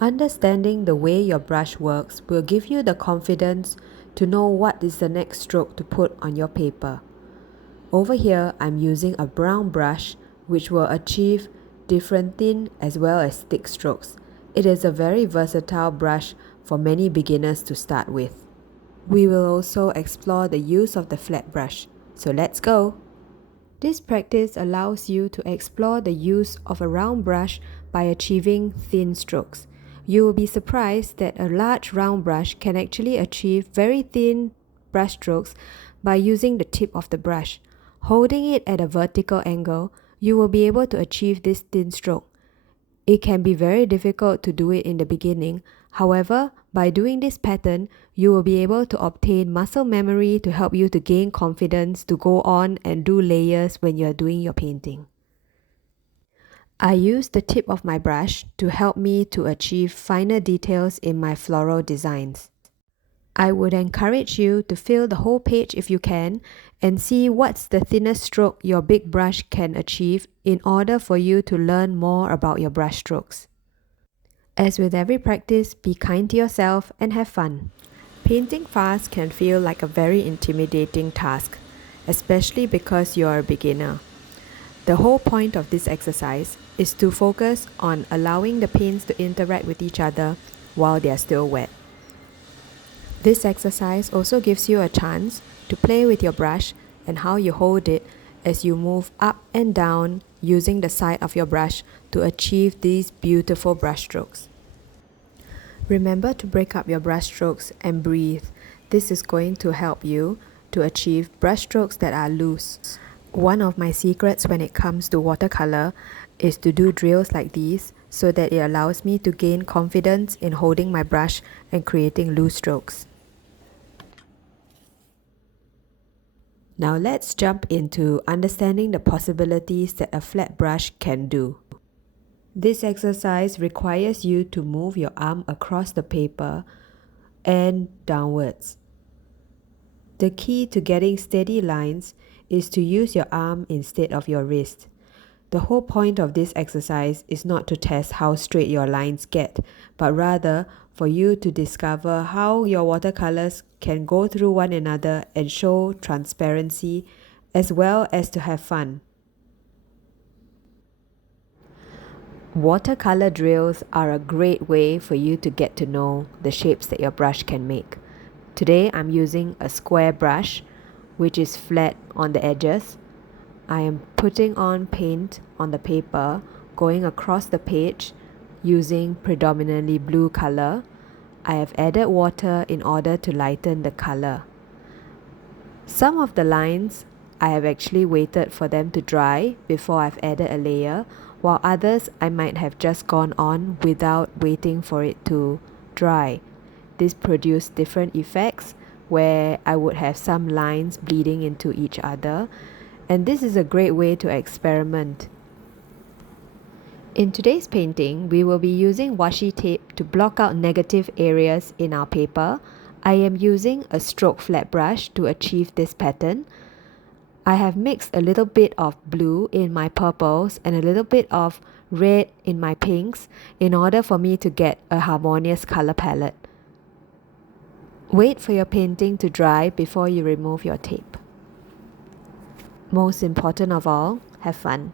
Understanding the way your brush works will give you the confidence to know what is the next stroke to put on your paper. Over here, I'm using a brown brush which will achieve different thin as well as thick strokes. It is a very versatile brush for many beginners to start with. We will also explore the use of the flat brush. So let's go! This practice allows you to explore the use of a round brush by achieving thin strokes. You will be surprised that a large round brush can actually achieve very thin brush strokes by using the tip of the brush. Holding it at a vertical angle, you will be able to achieve this thin stroke. It can be very difficult to do it in the beginning. However, by doing this pattern, you will be able to obtain muscle memory to help you to gain confidence to go on and do layers when you are doing your painting. I use the tip of my brush to help me to achieve finer details in my floral designs. I would encourage you to fill the whole page if you can and see what's the thinnest stroke your big brush can achieve in order for you to learn more about your brush strokes. As with every practice, be kind to yourself and have fun. Painting fast can feel like a very intimidating task, especially because you're a beginner. The whole point of this exercise is to focus on allowing the paints to interact with each other while they are still wet. This exercise also gives you a chance to play with your brush and how you hold it as you move up and down using the side of your brush to achieve these beautiful brush strokes. Remember to break up your brush strokes and breathe. This is going to help you to achieve brush strokes that are loose. One of my secrets when it comes to watercolor is to do drills like these so that it allows me to gain confidence in holding my brush and creating loose strokes. Now let's jump into understanding the possibilities that a flat brush can do. This exercise requires you to move your arm across the paper and downwards. The key to getting steady lines is to use your arm instead of your wrist. The whole point of this exercise is not to test how straight your lines get, but rather for you to discover how your watercolors can go through one another and show transparency as well as to have fun. Watercolor drills are a great way for you to get to know the shapes that your brush can make. Today I'm using a square brush which is flat on the edges. I am putting on paint on the paper, going across the page using predominantly blue color. I have added water in order to lighten the color. Some of the lines I have actually waited for them to dry before I've added a layer, while others I might have just gone on without waiting for it to dry. This produced different effects where I would have some lines bleeding into each other, and this is a great way to experiment. In today's painting, we will be using washi tape to block out negative areas in our paper. I am using a stroke flat brush to achieve this pattern. I have mixed a little bit of blue in my purples and a little bit of red in my pinks in order for me to get a harmonious color palette. Wait for your painting to dry before you remove your tape. Most important of all, have fun.